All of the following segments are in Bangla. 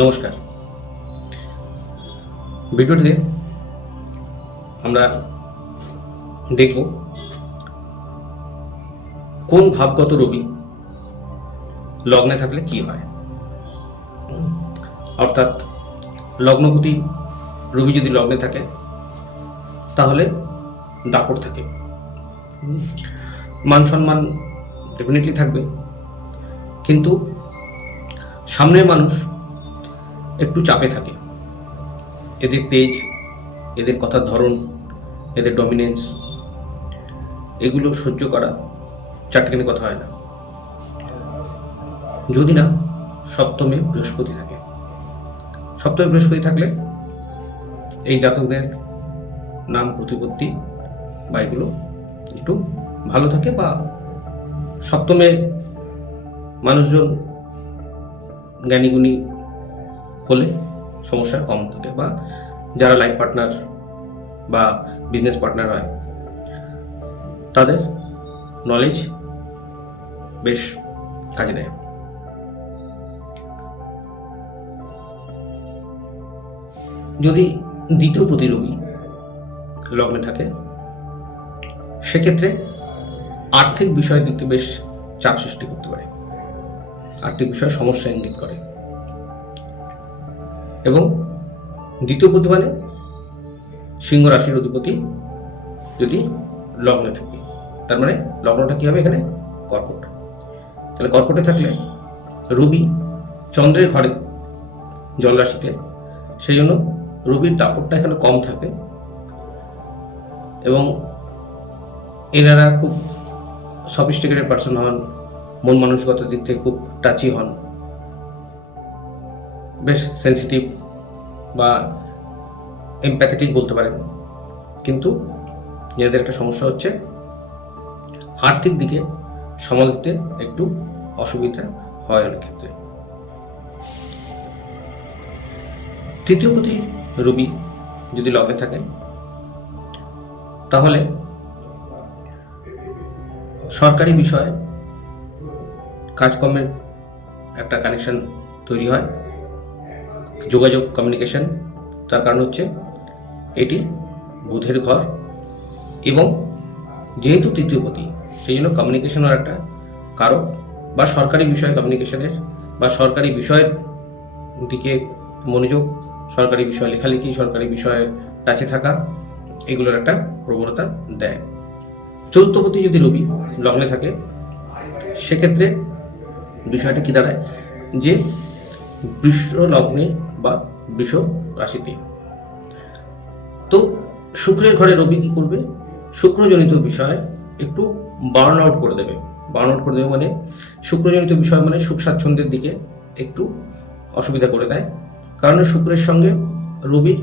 নমস্কার। ভিডিওটিতে আমরা দেখব কোন ভাবগত রবি লগ্নে থাকলে কি হয়। অর্থাৎ লগ্নপতি রবি যদি লগ্নে থাকে, তাহলে দাপট থাকে। মান সম্মান ডেফিনেটলি থাকবে। কিন্তু সামনের মানুষ একটু চাপে থাকে। এদের তেজ, এদের কথার ধরন, এদের ডমিনেন্স এগুলো সহ্য করা চারটেখানি কথা হয় না। যদি না, সপ্তমে বৃহস্পতি থাকে। সপ্তমে বৃহস্পতি থাকলে এই জাতকদের নাম, প্রতিপত্তি বা এগুলো একটু ভালো থাকে বা সপ্তমে মানুষজন জ্ঞানীগুণী হলে সমস্যা কম থাকে বা যারা লাইফ পার্টনার বা বিজনেস পার্টনার হয়, তাদের নলেজ বেশ কাজে দেয়। যদি দ্বিতীয় প্রতিরোগী লগ্নে থাকে, সেক্ষেত্রে আর্থিক বিষয়ের দিক থেকে বেশ চাপ সৃষ্টি করতে পারে। আর্থিক বিষয়ে সমস্যা ইঙ্গিত করে। এবং দ্বিতীয় প্রতি মানে সিংহ রাশির অধিপতি যদি লগ্নে থাকে, তার মানে লগ্নটা কি হবে এখানে? কর্কট। তাহলে কর্কটে থাকলে রবি চন্দ্রের ঘরে জল রাশিতে, সেই জন্য রবির দাপটটা এখানে কম থাকে এবং এনারা খুব সফিস্টিকেটেড পার্সন হন, মন মানসিকতার দিক থেকে খুব টাচি হন। বেশ সেন্সিটিভ বা এমপ্যাথেটিক বলতে পারেন। কিন্তু এদের একটা সমস্যা হচ্ছে, আর্থিক দিকে সামাল দিতে একটু অসুবিধা হয় অনেক ক্ষেত্রে। তৃতীয় প্রতি রবি যদি লগ্নে থাকে, তাহলে সরকারি বিষয়ে কাজকর্মের একটা কানেকশন তৈরি হয়। যোগাযোগ কমিউনিকেশন তার কারণ হচ্ছে এটি বুধের ঘর এবং যেহেতু তৃতীয়পতি সেই জন্য কমিউনিকেশনের একটা কারক বা সরকারি বিষয়ে কমিউনিকেশনের বা সরকারি বিষয়ের দিকে মনোযোগ, সরকারি বিষয় লেখালেখি, সরকারি বিষয়ে টাচে থাকা এগুলোর একটা প্রবণতা দেয়। চতুর্থপতি যদি রবি লগ্নে থাকে, সেক্ষেত্রে বিষয়টা কি দাঁড়ায়? যে বিশ্ব লগ্নে বা বৃষ রাশিতে। তো শুক্রের ঘরে রবি কি করবে? শুক্রজনিত বিষয় একটু বার্ন আউট করে দেবে। বার্ন আউট করে দেবে মানে শুক্রজনিত বিষয় মানে সুখ স্বাচ্ছন্দ্যের দিকে একটু অসুবিধা করে দেয়। কারণ শুক্রের সঙ্গে রবির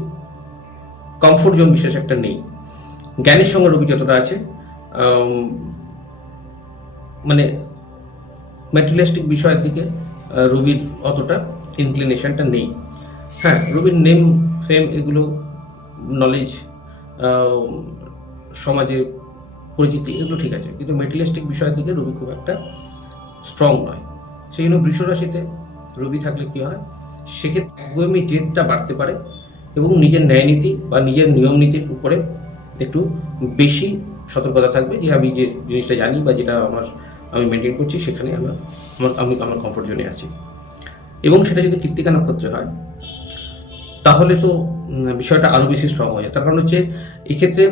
কমফোর্ট জোন বিশেষ একটা নেই। জ্ঞানের সঙ্গে রবি যতটা আছে মানে ম্যাটেরিয়ালিস্টিক বিষয়ের দিকে রবির অতটা ইনক্লিনেশনটা নেই। হ্যাঁ রবির নেম ফেম এগুলো নলেজ সমাজে পরিচিতি এগুলো ঠিক আছে। কিন্তু মেটেরিয়ালিস্টিক বিষয়ের দিকে রবি খুব একটা স্ট্রং নয়। সেই জন্য বৃষ রাশিতে রবি থাকলে কি হয়? সেক্ষেত্রে একদমই জেদটা বাড়তে পারে এবং নিজের ন্যায়নীতি বা নিজের নিয়ম নীতির উপরে একটু বেশি সতর্কতা থাকবে। যে আমি যে জিনিসটা জানি বা যেটা আমার, আমি মেনটেন করছি, সেখানে আমার আমার, আমি, আমার কমফোর্ট জোনে আছি। এবং সেটা যদি কৃত্তিকা নক্ষত্রে হয় তাহলে তো বিষয়টা আরও বেশি স্ট্রং হয়ে যায়। তার কারণ হচ্ছে, এক্ষেত্রে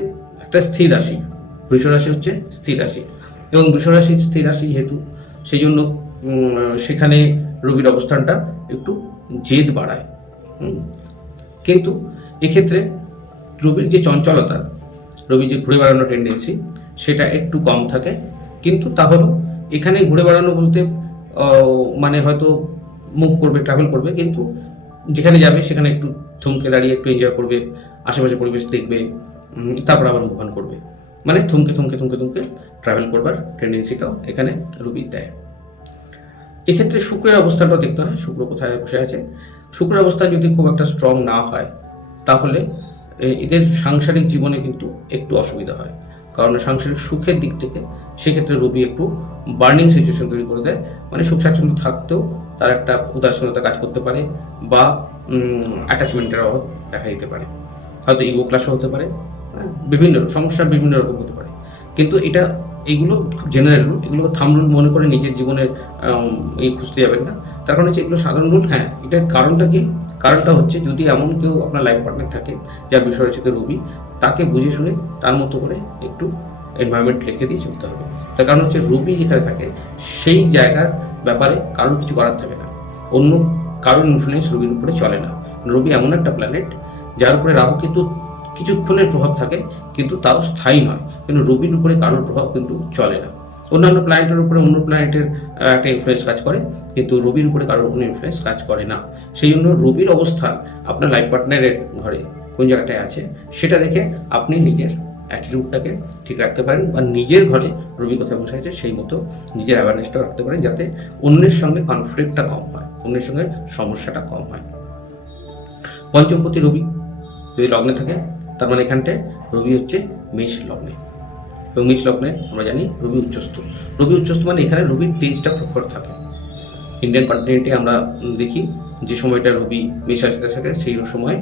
একটা স্থির রাশি বৃষ রাশি হচ্ছে স্থির রাশি। এবং বৃষ রাশি স্থির রাশি যেহেতু সেই জন্য সেখানে রবির অবস্থানটা একটু জেদ বাড়ায়। কিন্তু এক্ষেত্রে রবির যে চঞ্চলতা রবি যে ঘুরে বেড়ানোর টেন্ডেন্সি সেটা একটু কম থাকে। কিন্তু তাহলেও এখানে ঘুরে বেড়ানো বলতে মানে হয়তো মুভ করবে ট্রাভেল করবে, কিন্তু যেখানে যাবে, সেখানে একটু থমকে দাঁড়িয়ে, একটু এনজয় করবে, আশেপাশে পরিবেশ দেখবে তারপর আবার মুভ অন করবে। মানে থমকে থমকে থমকে থমকে ট্রাভেল করবার টেন্ডেন্সিটাও এখানে রবি দেয়। এক্ষেত্রে শুক্রের অবস্থাটাও দেখতে হয়, শুক্র কোথায় বসে আছে। শুক্রের অবস্থা যদি খুব একটা স্ট্রং না হয়, তাহলে এদের সাংসারিক জীবনে কিন্তু একটু অসুবিধা হয়। কারণ সাংসারিক সুখের দিক থেকে, সেক্ষেত্রে রবি একটু বার্নিং সিচুয়েশন তৈরি করে দেয়। মানে সুখ স্বাচ্ছন্দ্য থাকতেও তার একটা উদাসীনতা কাজ করতে পারে বা অ্যাটাচমেন্টের অভাব দেখা দিতে পারে। হয়তো ইগো ক্লাসও হতে পারে হ্যাঁ, বিভিন্ন সমস্যা বিভিন্ন রকম হতে পারে। কিন্তু এটা এইগুলো খুব জেনারেল রুল এগুলো থাম রুল মনে করে নিজের জীবনের এই খুঁজতে যাবেন না। তার কারণ হচ্ছে এগুলো সাধারণ রুল হ্যাঁ এটার কারণটা কি? কারণটা হচ্ছে যদি এমন কেউ আপনার লাইফ পার্টনার থাকে যার বিষয় হচ্ছে রবি তাকে বুঝে শুনে তার মতো করে একটু এনভায়রনমেন্ট রেখে দিয়ে চলতে হবে। তার কারণ হচ্ছে রবি যেখানে থাকে সেই জায়গার ব্যাপারে কারোর কিছু করার থাকে না। অন্য কারোর ইনফ্লুয়েন্স রবির উপরে চলে না। রবি এমন একটা প্ল্যানেট যার উপরে রাহু কিন্তু কিছুক্ষণের প্রভাব থাকে, কিন্তু তাও স্থায়ী নয়। কিন্তু রবির উপরে কারোর প্রভাব কিন্তু চলে না। অন্যান্য প্ল্যানেটের উপরে অন্য প্ল্যানেটের একটা ইনফ্লুয়েন্স কাজ করে, কিন্তু রবির উপরে কারোর কোনো ইনফ্লুয়েন্স কাজ করে না। সেই জন্য রবির অবস্থান আপনার লাইফ পার্টনারের ঘরে কোন জায়গাটায় আছে, সেটা দেখে আপনি নিজের অ্যাটিটিউডটাকে ঠিক রাখতে পারেন বা নিজের ঘরে রবি কোথায় বসে আছে, সেই মতো নিজের অ্যাওয়ারনেসটা রাখতে পারেন যাতে অন্যের সঙ্গে কনফ্লিক্টটা কম হয়, অন্যের সঙ্গে সমস্যাটা কম হয়। পঞ্চমপতি রবি, যদি লগ্নে থাকে, তার মানে এখানটায় রবি হচ্ছে মেষ লগ্নে। এবং মেষ লগ্নে আমরা জানি রবি উচ্চস্থ। রবি উচ্চস্থ মানে এখানে রবির তেজটা প্রখর থাকে। ইন্ডিয়ান কন্টিনেন্টে আমরা দেখি যে সময়টা রবি মেষ রাশিতে থাকে, সেই সময়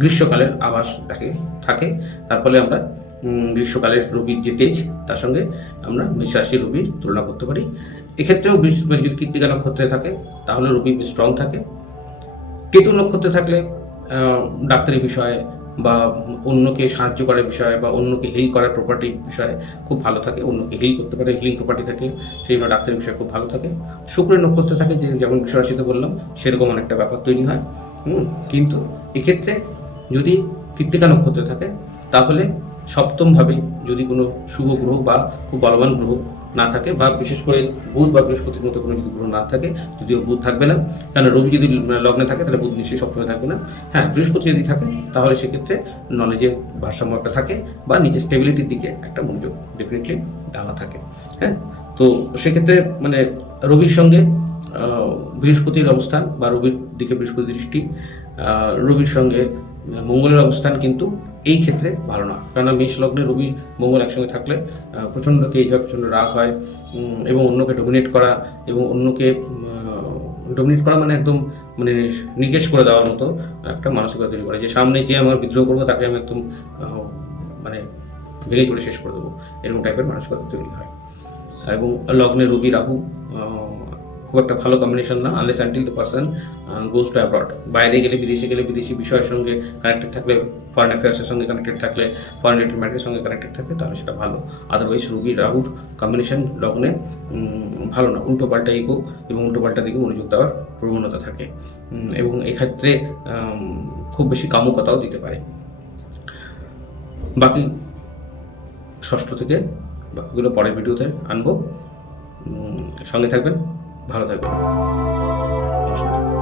গ্রীষ্মকালের আবাস থাকে থাকে। তার ফলে আমরা গ্রীষ্মকালের রবির যে তেজ, তার সঙ্গে আমরা মেষ রুগীর তুলনা করতে পারি। এক্ষেত্রেও যদি কৃত্তিকা নক্ষত্রে থাকে, তাহলে রবি স্ট্রং থাকে। কেতু নক্ষত্রে থাকলে ডাক্তারি বিষয়ে বা অন্যকে সাহায্য করার বিষয়ে বা অন্যকে হিল করার প্রপার্টি বিষয়ে খুব ভালো থাকে, অন্যকে হিল করতে পারে হিলিং প্রপার্টি থাকে, সেই জন্য ডাক্তারি বিষয়ে খুব ভালো থাকে। শুক্রের নক্ষত্র থাকে, যে যেমন বিশ্বরাশিতে বললাম, সেরকম অনেকটা ব্যাপার তৈরি হয়। কিন্তু এক্ষেত্রে যদি কৃত্তিকা নক্ষত্র থাকে, তাহলে সপ্তমভাবে যদি কোনো শুভ গ্রহ বা খুব বলবান গ্রহ না থাকে বা বিশেষ করে বুধ বা বৃহস্পতির মতো কোনো যদি গ্রহ না থাকে, যদিও বুধ থাকবে না কারণ রবি যদি লগ্নে থাকে, তাহলে বুধ নিশ্চয়ই সপ্তমে থাকবে না। হ্যাঁ বৃহস্পতি যদি থাকে, তাহলে সেক্ষেত্রে নলেজের ভারসাম্য একটা থাকে বা নিজের স্টেবিলিটির দিকে একটা মনোযোগ ডেফিনেটলি দেওয়া থাকে। হ্যাঁ তো সেক্ষেত্রে মানে রবির সঙ্গে বৃহস্পতির অবস্থান বা রবির দিকে বৃহস্পতি দৃষ্টি রবির সঙ্গে মঙ্গলের অবস্থান কিন্তু এই ক্ষেত্রে ভালো না। কেননা মেষ লগ্নে রবি মঙ্গল একসঙ্গে থাকলে প্রচণ্ড তেজ হয়, প্রচণ্ড রাগ হয় এবং অন্যকে ডোমিনেট করা এবং অন্যকে ডোমিনেট করা মানে একদম মানে নিকেশ করে দেওয়ার মতো একটা মানসিকতা তৈরি করে। যে সামনে যে আমার বিদ্রোহ করব, তাকে আমি একদম মানে ভেঙে চলে শেষ করে দেবো, এরকম টাইপের মানসিকতা তৈরি হয়। এবং লগ্নে রবি, রাহু খুব একটা ভালো কম্বিনেশন না unless until the person goes to abroad বাইরে গেলে বিদেশে গেলে বিদেশি বিষয়ের সঙ্গে কানেক্টেড থাকলে ফরেন অ্যাফেয়ার্সের সঙ্গে কানেক্টেড থাকলে ফরেন রিলেটেড সঙ্গে কানেক্টেড থাকলে তাহলে সেটা ভালো। আদারওয়াইজ রবি রাহুর কম্বিনেশন লগ্নে ভালো না। উল্টো পাল্টা ইগো এবং উল্টো পাল্টা দিকে মনোযোগ দেওয়ার প্রবণতা থাকে। এবং এক্ষেত্রে খুব বেশি কামুকতাও দিতে পারে। বাকি ষষ্ঠ থেকে বাকিগুলো পরের ভিডিওতে আনব। সঙ্গে থাকবেন। ভালো থাকবেন। নমস্কার